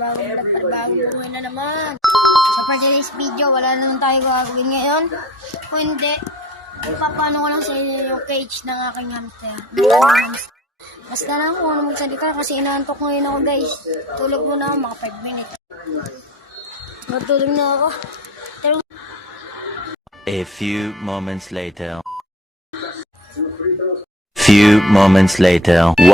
Bagong buhay na naman. So for today's video, wala na lang tayo gagawin ngayon. Kung hindi, ipapano ko lang sa yung cage ng aking hamster. Basta lang kung ano magsalita kasi inaantok ngayon ako guys. Tulog muna ako mga 5 minutes. Matulog na ako. A few moments later. Few moments later. 1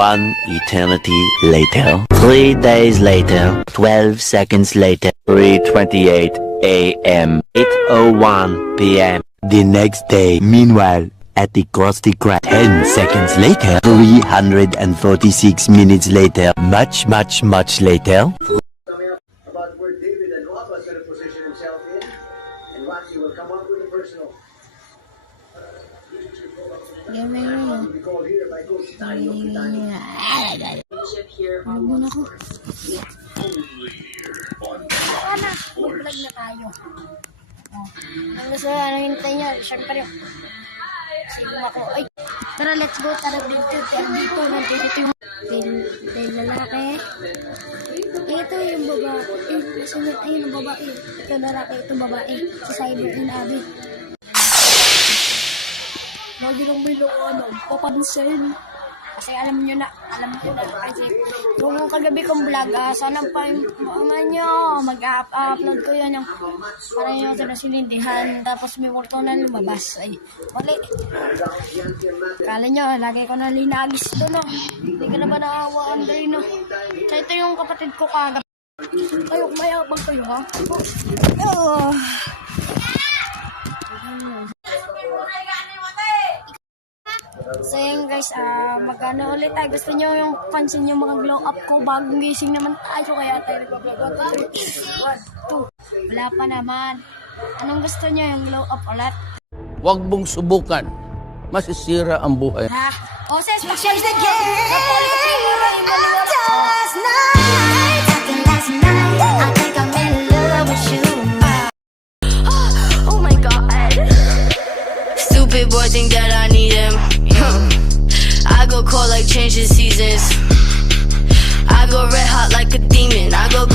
eternity later. 3 days later. 12 seconds later. 3:28 a.m. 8:01 p.m. The next day. Meanwhile, at the Krusty Krab. 10 seconds later. 346 minutes later. Much later. About where David and Rafa is going to position himself in, and Roxy will come up with a personal. Will be called here by Coach Daniel Pitani. Muna ko. Saka na. Mag-vlog na tayo. Ang gusto ano hintay niya. Siyempre. Sige ako. Ay. Tara, let's go. Tara dito. Dito. Nandito yung lalaki. Ito yung babae. Nasunod. Ayun ang babae. Ito lalaki. Ito babae. Si Cyber and Abby. Lagi lang may ano, papansin. Kasi alam nyo na, kasi kung kagabi kong vlog, sana pa yung mga nyo, mag-upload ko yan yung para yung sa nasilindihan, tapos may multo na lumabas. Ay, mali. Kala nyo, lagi ko na linagis doon, no? Hindi ka na ba naawa, Andre, no? So, ito yung kapatid ko kagabi. Ayok, mayabang kayo, ha? So yun guys, magano ulit tayo. Gusto nyo yung pansin yung mga glow up ko bagong gising naman tayo. Kaya tayo nagpa-vlog. 1, 2. Wala pa naman. Anong gusto nyo yung glow up ulit? Huwag mong subukan. Masisira ang buhay. Ha? O sis, mag-share the game! Oh my god. Stupid boy think that I need him. I go cold like changing seasons. I go red hot like a demon. I go.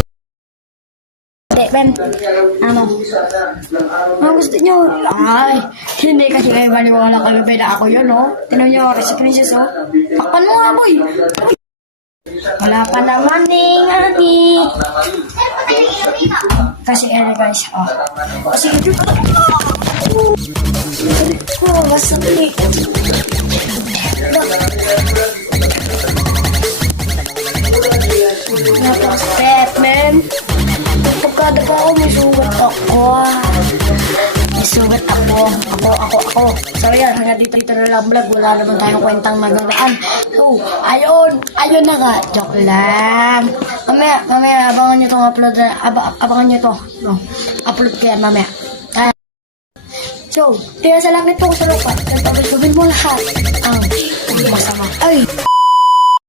Ben, ano? Ang gusto nyo? Ay, hindi kasi kayo maniwala kagabi na ako yun, no? Tinan nyo ako si Princess, oh. Pakpan mo nga, boy! Wala pa naman eh, ngani. Kasi ano guys, oh. Kasi ito pa. Oh, masakit. Napaka-step, man. Pagkadaga ako, may sugat ako. May sugat ako. Ako. So yan, hanggang dito na lang vlog. Wala naman tayong kwentang magagaan. So, ayun na nga. Joke lang. Mamaya, abangan nyo itong upload. Abangan nyo ito. No, upload ko yan mamaya. So, tira sa langit ko sa lupa. Gawin mo lahat ang masama. Ay!